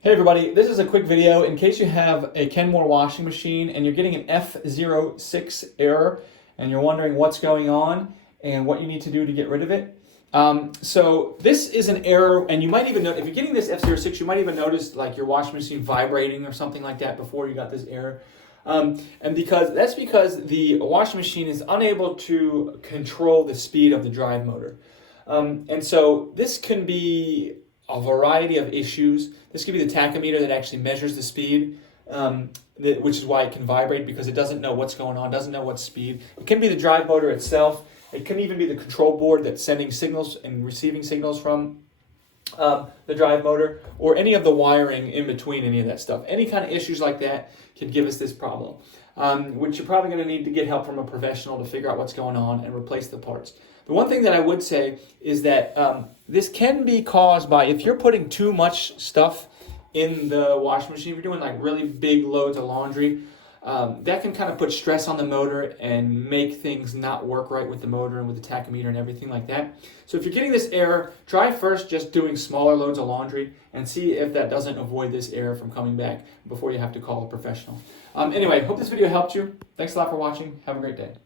Hey everybody, this is a quick video in case you have a Kenmore washing machine and you're getting an F06 error and you're wondering what's going on and what you need to do to get rid of it. So this is an error, and you might even know, if you're getting this F06, you might even notice like your washing machine vibrating or something like that before you got this error. And that's because the washing machine is unable to control the speed of the drive motor. And so this can be a variety of issues. This could be the tachometer that actually measures the speed, which is why it can vibrate, because it doesn't know what's going on, doesn't know what speed. It can be the drive motor itself. It can even be the control board that's sending signals and receiving signals from the drive motor, or any of the wiring in between any of that stuff. Any kind of issues like that can give us this problem, which you're probably going to need to get help from a professional to figure out what's going on and replace the parts. The one thing that I would say is that this can be caused by, if you're putting too much stuff in the washing machine, if you're doing like really big loads of laundry, that can kind of put stress on the motor and make things not work right with the motor and with the tachometer and everything like that. So if you're getting this error, try first just doing smaller loads of laundry and see if that doesn't avoid this error from coming back before you have to call a professional. Anyway, hope this video helped you. Thanks a lot for watching. Have a great day.